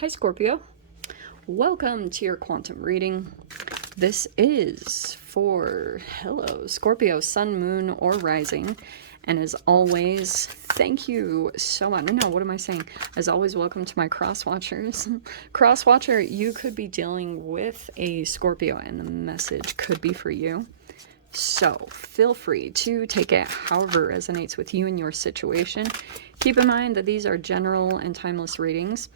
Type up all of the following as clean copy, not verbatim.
Hi Scorpio, welcome to your quantum reading. This is for, hello, Scorpio, sun, moon, or rising. And as always, thank you so much. No, what am I saying? As always, welcome to my cross watchers. Cross watcher, you could be dealing with a Scorpio and the message could be for you. So feel free to take it however resonates with you and your situation. Keep in mind that these are general and timeless readings.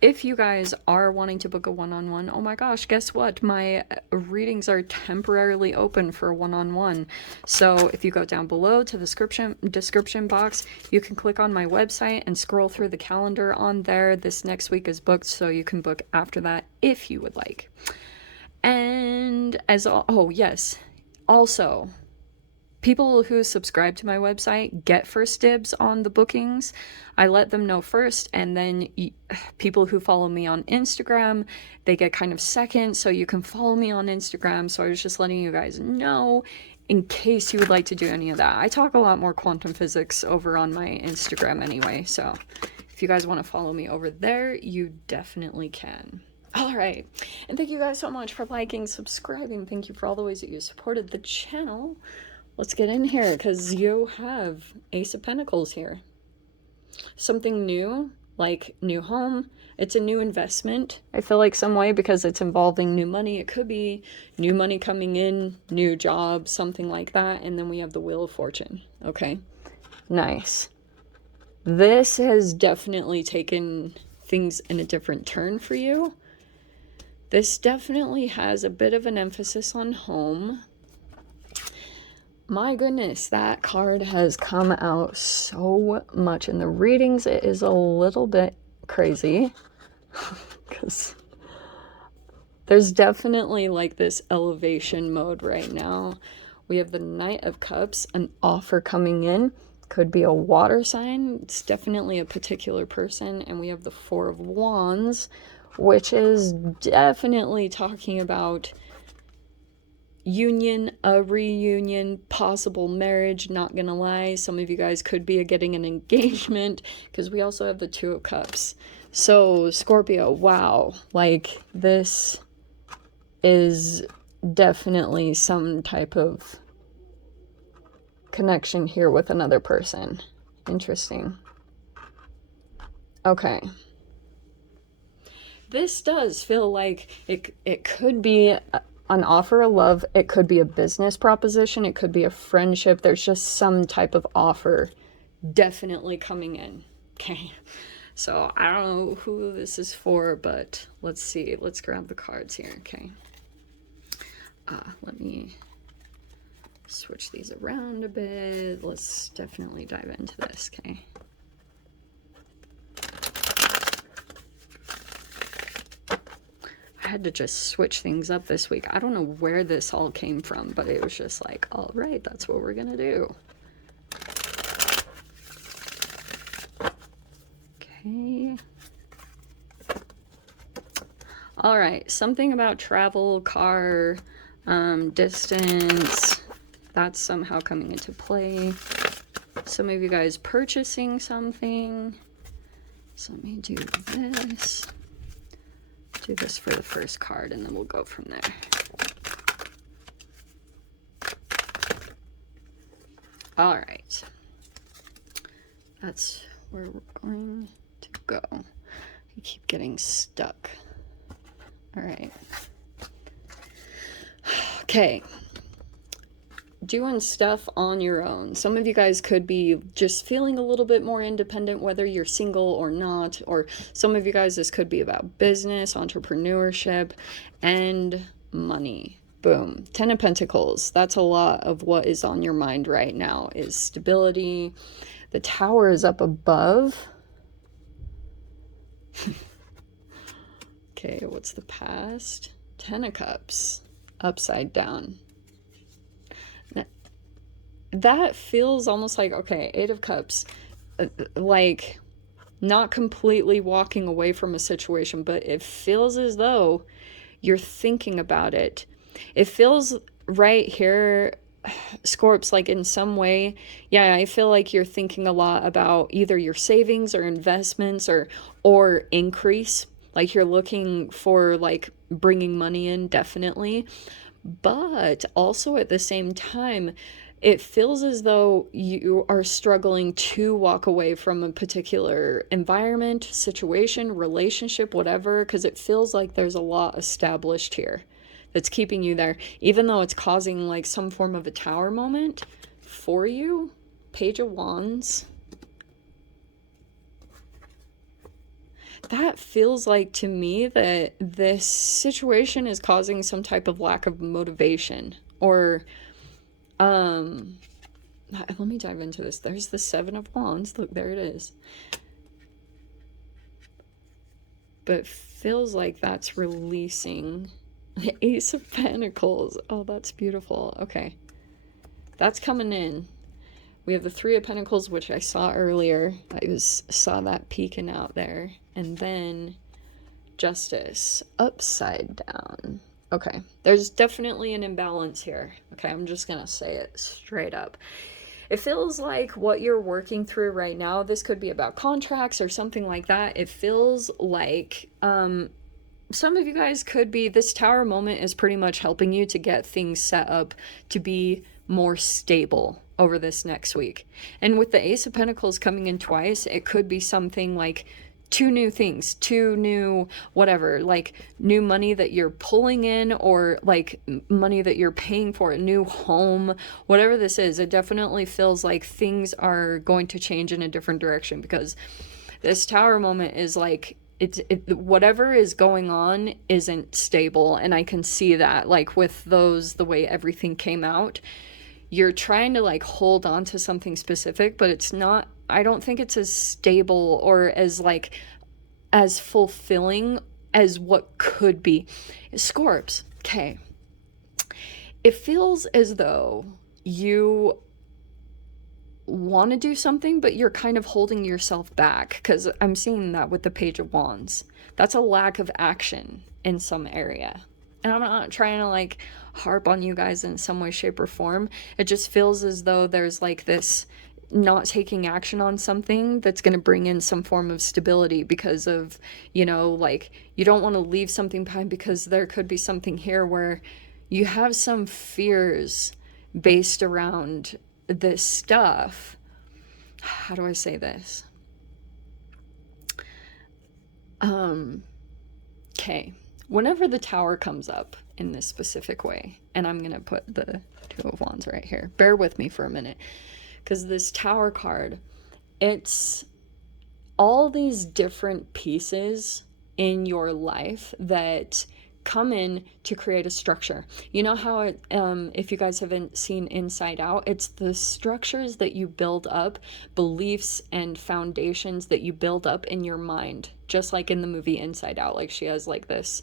If you guys are wanting to book a one-on-one, oh my gosh, guess what? My readings are temporarily open for a one-on-one. So if you go down below to the description box, you can click on my website and scroll through the calendar on there. This next week is booked, so you can book after that if you would like. And oh yes, also, people who subscribe to my website get first dibs on the bookings. I let them know first, and then people who follow me on Instagram, they get kind of second, so you can follow me on Instagram. So I was just letting you guys know in case you would like to do any of that. I talk a lot more quantum physics over on my Instagram anyway, so if you guys want to follow me over there, you definitely can. All right, and thank you guys so much for liking, subscribing. Thank you for all the ways that you supported the channel. Let's get in here because you have Ace of Pentacles here. Something new, like new home. It's a new investment, I feel like, some way, because it's involving new money. It could be new money coming in, new job, something like that. And then we have the Wheel of Fortune. Okay, nice. This has definitely taken things in a different turn for you. This definitely has a bit of an emphasis on home. My goodness, that card has come out so much in the readings. It is a little bit crazy because there's definitely like this elevation mode right now. We have the Knight of Cups, an offer coming in. Could be a water sign. It's definitely a particular person. And we have the Four of Wands, which is definitely talking about union, a reunion, possible marriage. Not gonna lie, some of you guys could be getting an engagement, because we also have the Two of Cups. So Scorpio, wow, like this is definitely some type of connection here with another person. Interesting. Okay, this does feel like it could be an offer of love. It could be a business proposition. It could be a friendship. There's just some type of offer definitely coming in. Okay, so I don't know who this is for, but let's see. Let's grab the cards here. Okay, let me switch these around a bit. Let's definitely dive into this. Okay. I had to just switch things up this week. I don't know where this all came from, but it was just like, all right, that's what we're gonna do. Okay. All right, something about travel, car, distance. That's somehow coming into play. Some of you guys purchasing something. So let me do this. Do this for the first card, and then we'll go from there. All right. That's where we're going to go. I keep getting stuck. All right. Okay. Doing stuff on your own. Some of you guys could be just feeling a little bit more independent, whether you're single or not, or some of you guys, this could be about business, entrepreneurship, and money. Boom. 10 of Pentacles. That's a lot of what is on your mind right now, is stability. The Tower is up above. Okay, what's the past? 10 of Cups. Upside down. That feels almost like, okay, 8 of Cups, like not completely walking away from a situation, but it feels as though you're thinking about it. It feels right here, Scorps, like in some way, yeah, I feel like you're thinking a lot about either your savings or investments or increase. Like you're looking for like bringing money in, definitely. But also at the same time, it feels as though you are struggling to walk away from a particular environment, situation, relationship, whatever, because it feels like there's a lot established here that's keeping you there, even though it's causing like some form of a tower moment for you. Page of Wands. That feels like to me that this situation is causing some type of lack of motivation, or let me dive into this. There's the Seven of Wands. Look, there it is. But feels like that's releasing. The Ace of Pentacles. Oh, that's beautiful. Okay. That's coming in. We have the Three of Pentacles, which I saw earlier. Saw that peeking out there. And then Justice upside down. Okay. There's definitely an imbalance here. Okay, I'm just going to say it straight up. It feels like what you're working through right now, this could be about contracts or something like that. It feels like some of you guys could be, this tower moment is pretty much helping you to get things set up to be more stable over this next week. And with the Ace of Pentacles coming in twice, it could be something like two new things, two new whatever, like new money that you're pulling in, or like money that you're paying for, a new home, whatever this is. It definitely feels like things are going to change in a different direction, because this tower moment is like, whatever is going on isn't stable. And I can see that, like with those, the way everything came out, you're trying to like hold on to something specific, but it's not, I don't think it's as stable or as like as fulfilling as what could be. Scorps, okay. It feels as though you want to do something, but you're kind of holding yourself back, because I'm seeing that with the Page of Wands. That's a lack of action in some area. And I'm not trying to like harp on you guys in some way, shape, or form. It just feels as though there's like this not taking action on something that's going to bring in some form of stability, because of, you know, like you don't want to leave something behind, because there could be something here where you have some fears based around this stuff. How do I say this? Okay. Whenever the tower comes up in this specific way, and I'm going to put the Two of Wands right here. Bear with me for a minute, because this tower card, it's all these different pieces in your life that come in to create a structure. You know how it, if you guys haven't seen Inside Out, it's the structures that you build up, beliefs and foundations that you build up in your mind, just like in the movie Inside Out. Like she has like this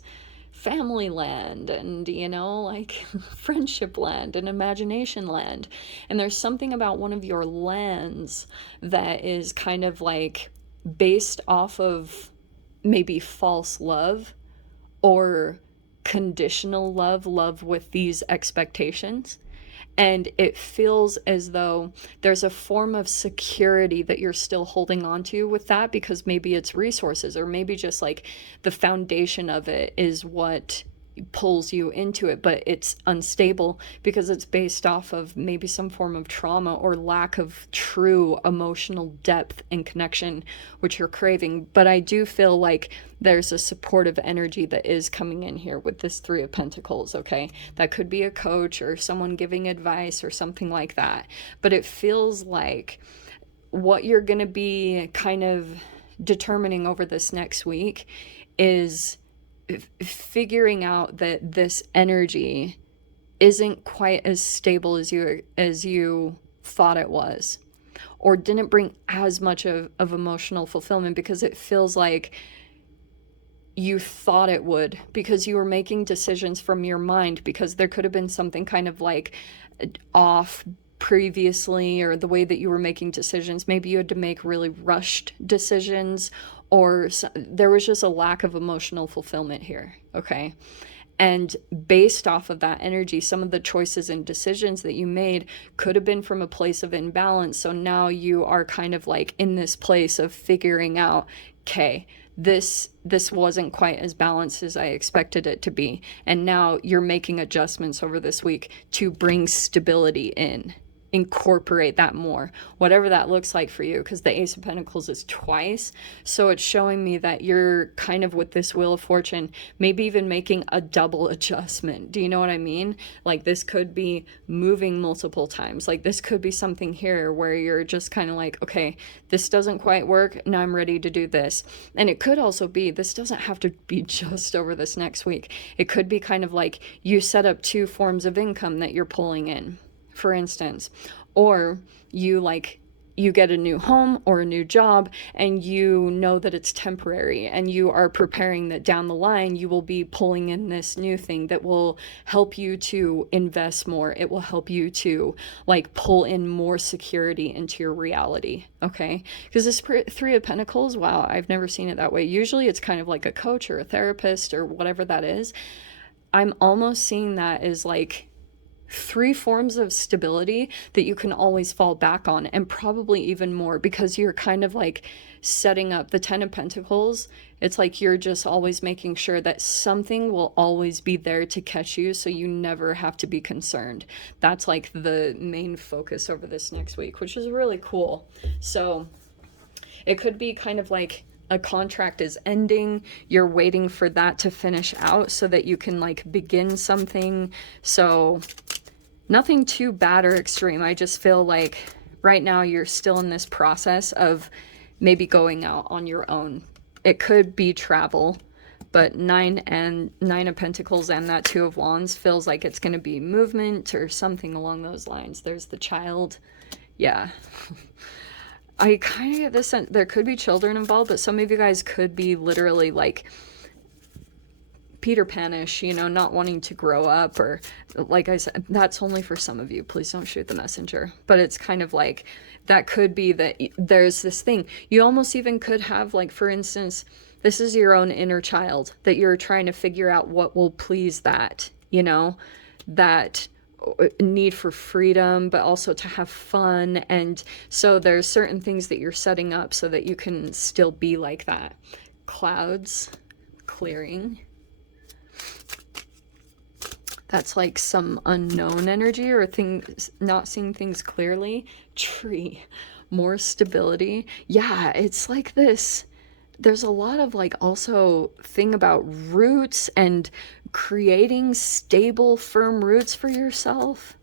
family land, and you know, like friendship land and imagination land, and there's something about one of your lands that is kind of like based off of maybe false love or conditional love with these expectations. And it feels as though there's a form of security that you're still holding on to with that, because maybe it's resources, or maybe just like the foundation of it is what pulls you into it, but it's unstable because it's based off of maybe some form of trauma or lack of true emotional depth and connection, which you're craving. But I do feel like there's a supportive energy that is coming in here with this Three of Pentacles, okay? That could be a coach or someone giving advice or something like that. But it feels like what you're going to be kind of determining over this next week is figuring out that this energy isn't quite as stable as you thought it was, or didn't bring as much of emotional fulfillment, because it feels like you thought it would, because you were making decisions from your mind, because there could have been something kind of like off previously, or the way that you were making decisions. Maybe you had to make really rushed decisions, or there was just a lack of emotional fulfillment here, okay? And based off of that energy, some of the choices and decisions that you made could have been from a place of imbalance. So now you are kind of like in this place of figuring out, okay, this wasn't quite as balanced as I expected it to be. And now you're making adjustments over this week to bring stability in. Incorporate that more, whatever that looks like for you, because the Ace of Pentacles is twice. So it's showing me that you're kind of with this Wheel of Fortune, maybe even making a double adjustment. Do you know what I mean? Like this could be moving multiple times. Like this could be something here where you're just kind of like, okay, this doesn't quite work. Now I'm ready to do this. And it could also be, this doesn't have to be just over this next week. It could be kind of like you set up 2 forms of income that you're pulling in, for instance, or you get a new home or a new job and you know that it's temporary and you are preparing that down the line you will be pulling in this new thing that will help you to invest more. It will help you to like pull in more security into your reality. Okay, because this 3 of Pentacles, wow, I've never seen it that way. Usually it's kind of like a coach or a therapist or whatever that is. I'm almost seeing that as like 3 forms of stability that you can always fall back on, and probably even more, because you're kind of like setting up the 10 of Pentacles. It's like you're just always making sure that something will always be there to catch you, so you never have to be concerned. That's like the main focus over this next week, which is really cool. So it could be kind of like a contract is ending, you're waiting for that to finish out so that you can like begin something. So nothing too bad or extreme. I just feel like right now you're still in this process of maybe going out on your own. It could be travel, but 9 of Pentacles and that 2 of Wands feels like it's going to be movement or something along those lines. There's the child. Yeah. I kind of get this sense there could be children involved, but some of you guys could be literally like Peter Panish, you know, not wanting to grow up, or like I said, that's only for some of you. Please don't shoot the messenger. But it's kind of like that could be that there's this thing. You almost even could have, like, for instance, this is your own inner child that you're trying to figure out what will please that, you know, that need for freedom, but also to have fun. And so there's certain things that you're setting up so that you can still be like that. Clouds clearing. That's like some unknown energy or things, not seeing things clearly. Tree, more stability. Yeah, it's like this. There's a lot of like also thing about roots and creating stable, firm roots for yourself.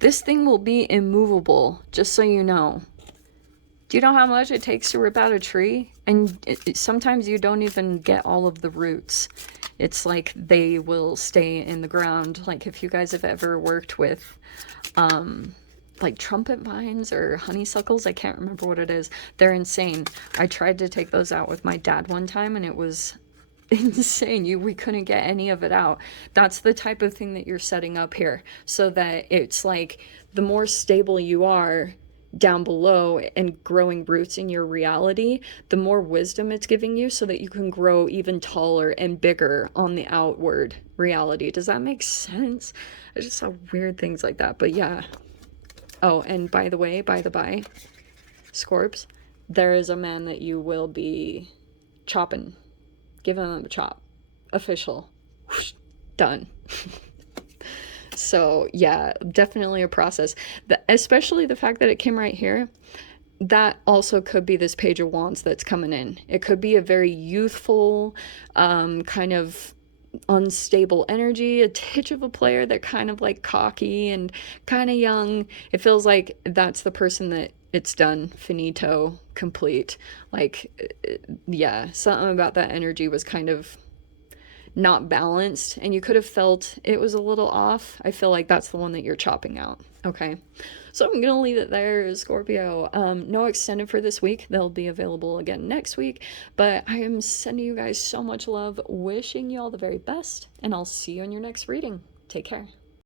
This thing will be immovable, just so you know. Do you know how much it takes to rip out a tree? And sometimes you don't even get all of the roots. It's like they will stay in the ground. Like if you guys have ever worked with like trumpet vines or honeysuckles, I can't remember what it is. They're insane. I tried to take those out with my dad one time and it was insane. We couldn't get any of it out. That's the type of thing that you're setting up here, so that it's like the more stable you are down below and growing roots in your reality, the more wisdom it's giving you so that you can grow even taller and bigger on the outward reality. Does that make sense? I just saw weird things like that, but yeah. Oh, and by the way, Scorps, there is a man that you will be chopping. Give him a chop. Official. Whoosh, done. So yeah, definitely a process. Especially the fact that it came right here. That also could be this Page of Wands that's coming in. It could be a very youthful, kind of unstable energy, a titch of a player that kind of like cocky and kind of young. It feels like that's the person that it's done, finito, complete. Like, yeah, something about that energy was kind of not balanced, and you could have felt it was a little off. I feel like that's the one that you're chopping out. Okay, so I'm gonna leave it there, Scorpio. No extended for this week. They'll be available again next week, but I am sending you guys so much love, wishing you all the very best, and I'll see you in your next reading. Take care.